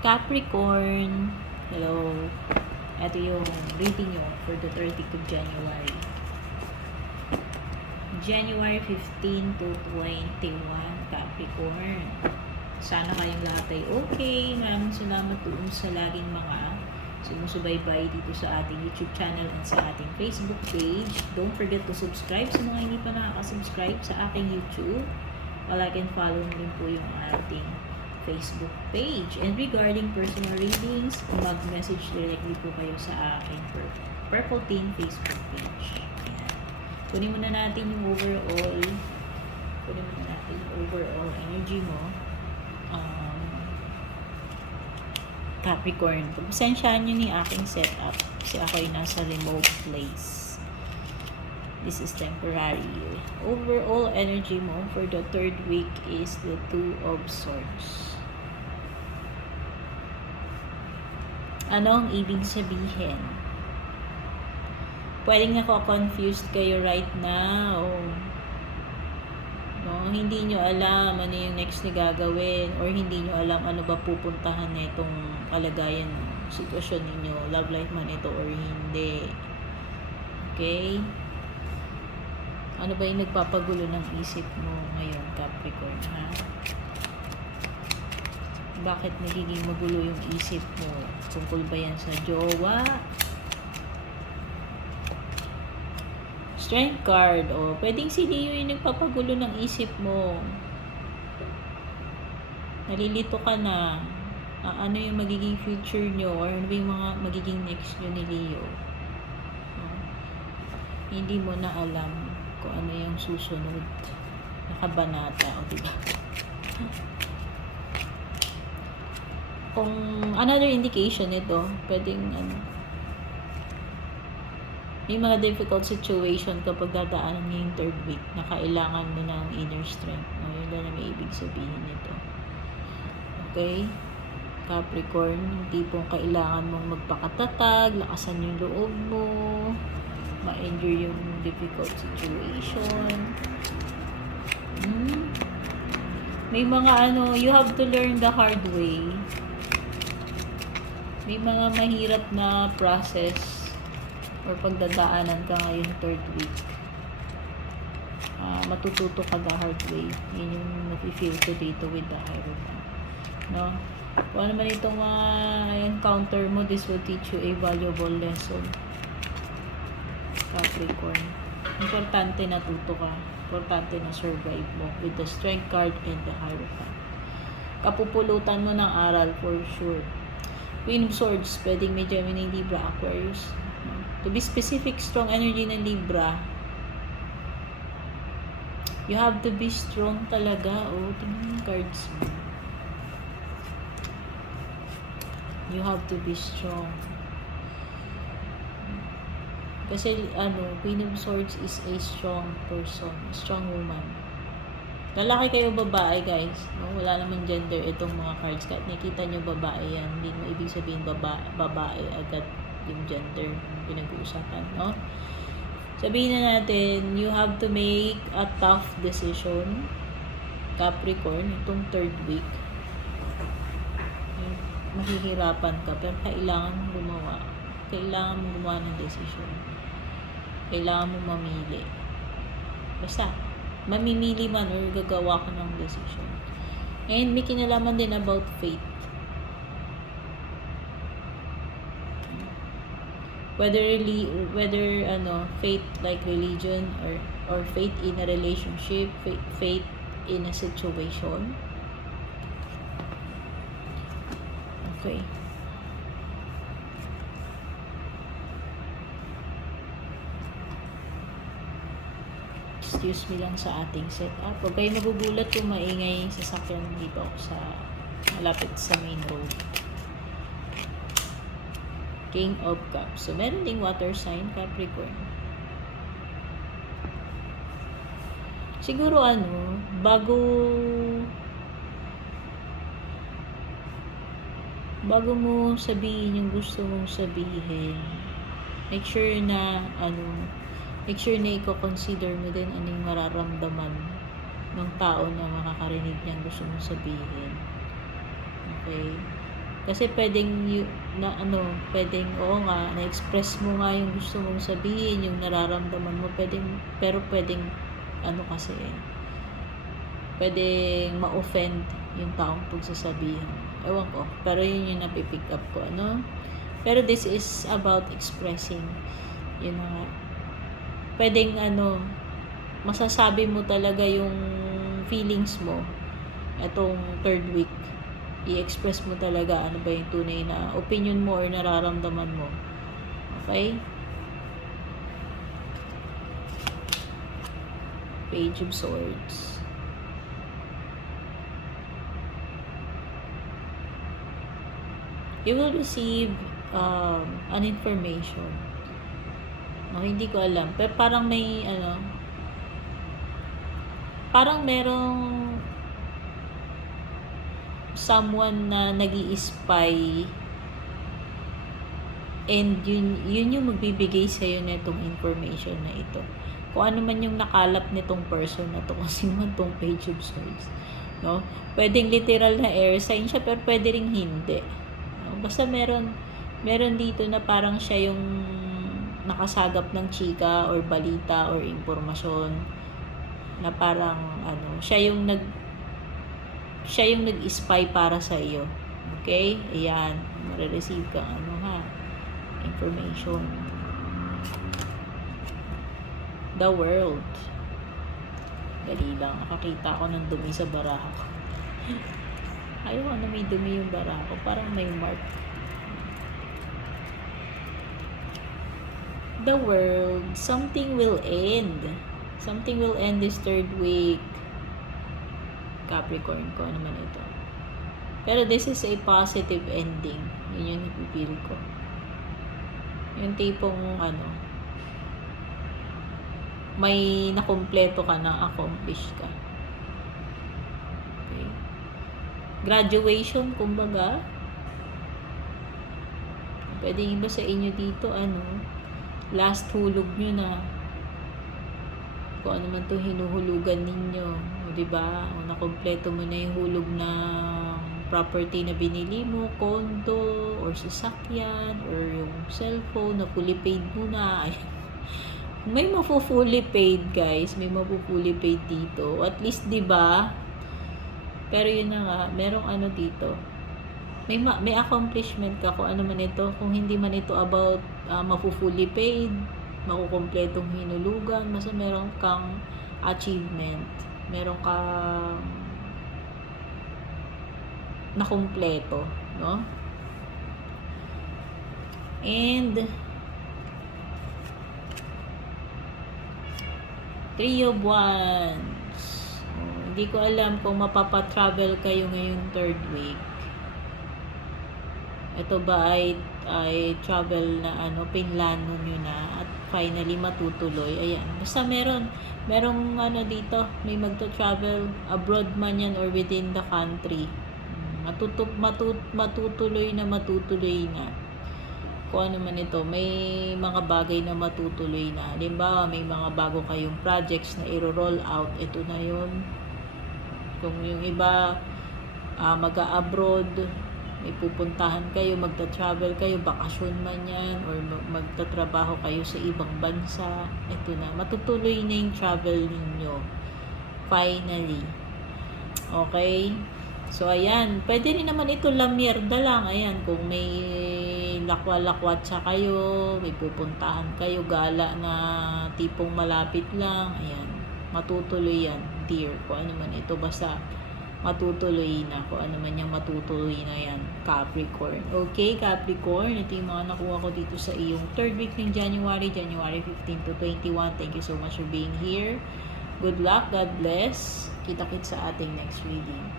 Capricorn, hello. Ito yung reading nyo for the 30th of January. January 15 to 21, Capricorn. Sana kayong lahat ay okay. Maraming salamat doon sa laging mga sumusubaybay dito sa ating YouTube channel and sa ating Facebook page. Don't forget to subscribe sa mga hindi pa nakaka-subscribe sa aking YouTube. Like and follow mo rin po yung ating Facebook page. And regarding personal readings, mag-message directly po kayo sa aking Purple Team Facebook page. Ayan. Kunin muna natin yung overall energy mo. Capricorn. Pasensyahan nyo ni aking setup kasi ako ay nasa remote place. This is temporary. Overall energy mo for the 3rd week is the 2 of Swords. Ano ang ibig sabihin? Pwedeng nako-confused kayo right now. No, hindi nyo alam ano yung next na gagawin or hindi nyo alam ano ba pupuntahan na itong kalagayan, sitwasyon ninyo, love life man ito or hindi. Okay? Ano ba yung nagpapagulo ng isip mo ngayon, Capricorn, ha? Bakit nagiging magulo yung isip mo? Tungkol ba yan sa jowa? Strength card, o pwedeng si Leo yung nagpapagulo ng isip mo. Nalilito ka na. Ano yung magiging future nyo or ano yung mga magiging next nyo ni Leo. Hindi mo na alam kung ano yung susunod na kabanata, o diba? Kung another indication nito, pwedeng may mga difficult situation kapag dadaanan niyo yung 3rd week na kailangan mo ng inner strength. No? Yun lang na may ibig sabihin nito. Okay? Capricorn, yung tipong kailangan mong magpakatatag, lakasan yung loob mo, ma-endure yung difficult situation. May mga you have to learn the hard way. May mga mahirap na process or pagdadaanan ka ngayon 3rd week. Matututo ka the hard way. Yun yung nafe-feel ko dito with the Hierophant. No? Kung ano man itong encounter mo, this will teach you a valuable lesson. Capricorn. Importante na tuto ka. Importante na survive mo with the Strength card and the Hierophant. Kapupulutan mo ng aral for sure. Queen of Swords, pwedeng may Gemini, Libra, Aquarius. To be specific, strong energy ng Libra. You have to be strong talaga. Tingnan yung cards mo. You have to be strong. Kasi, Queen of Swords is a strong person. A strong woman. Lalaki kayo, babae, guys. No? Wala naman gender itong mga cards. Kahit nakita nyo babae yan, hindi mo ibig sabihin babae agad yung gender pinag-uusapan, no? Sabihin na natin, you have to make a tough decision, Capricorn, itong 3rd week. Mahihirapan ka, pero kailangan mong gumawa. Kailangan mong gumawa ng decision. Kailangan mong mamili. Basta, mamimili man or gagawa ka ng decision. And may kinalaman din about faith. Whether faith like religion or faith in a relationship, faith in a situation. Okay. Excuse me lang sa ating setup. Huwag kayo magugulat kung maingay yung sasakyan dito sa malapit sa main road. King of Cups. So, meron ding water sign, Capricorn. Siguro bago mo sabihin yung gusto mong sabihin, make sure na i-consider mo din ano yung mararamdaman ng tao na makakarinig niyang gusto mong sabihin. Okay? Kasi pwedeng, oo nga, na-express mo nga yung gusto mong sabihin, yung nararamdaman mo, pero pwedeng, kasi, pwedeng ma-offend yung taong pagsasabihin. Ewan ko, pero yun yung napipick up ko, Pero this is about expressing, yun nga. Pwedeng, masasabi mo talaga yung feelings mo, etong third week. I-express mo talaga ano ba yung tunay na opinion mo or nararamdaman mo. Okay? Page of Swords. You will receive an information. Hindi ko alam. Pero parang may parang merong someone na nag-i-spy, and yun yung magbibigay sa'yo nitong information na ito. Kung ano man yung nakalap nitong person na to, kung sino man tong Page of Swords. Pwedeng literal na air sign siya, pero pwede ring hindi. Basta meron dito na parang siya yung nakasagap ng chika or balita or impormasyon na parang siya yung nag-spy para sa iyo. Okay? Ayan, mare-receive ka information. The World. Dali lang, nakakita ko ng dumi sa baraha ko. Ayaw na may dumi yung baraha ko, parang may mark. The World, something will end. Something will end this third week. Capricorn ko, ano man ito. Pero this is a positive ending. Yun yung napipil ko. Yung tipong may nakumpleto ka na, accomplish ka. Okay. Graduation, kumbaga. Pwede iba sa inyo dito, last hulog nyo na. Kung ano man itong hinuhulugan ninyo. Diba? Nakompleto mo na yung hulog ng property na binili mo, condo, or sasakyan, or yung cellphone na fully paid mo na. May mafu-fully paid, guys. May mafu-fully paid dito. At least, diba? Pero yun na nga, merong dito. May accomplishment ka kung ano man ito. Kung hindi man ito about mafu-fully paid, makukompletong hinulugan, basta meron kang achievement. Meron kang nakumpleto, And Three of Wands. Hindi ko alam kung mapapatravel kayo ngayong third week. Ito ba ay travel na pinlano nyo na at finally matutuloy. Ayan. Basta merong dito, may magto-travel abroad man yan or within the country. Matutuloy na. Kung ano man ito, may mga bagay na matutuloy na. Halimbawa, may mga bago kayong projects na i-roll out. Ito na yun. Kung yung iba mag-a-abroad, may pupuntahan kayo, magta-travel kayo, bakasyon man yan, or magtatrabaho kayo sa ibang bansa, ito na, matutuloy na yung travel ninyo. Finally. Okay? So, ayan. Pwede rin naman ito lamierda lang. Ayan, kung may lakwa-lakwatsa kayo, may pupuntahan kayo, gala na tipong malapit lang, ayan. Matutuloy yan, dear. Kung ano man ito, basta matutuloy na. Kung ano man yung matutuloy na yan, Capricorn. Okay, Capricorn, ito yung mga nakuha ko dito sa iyong third week ng January 15 to 21. Thank you so much for being here. Good luck, God bless. Kita-kits sa ating next reading.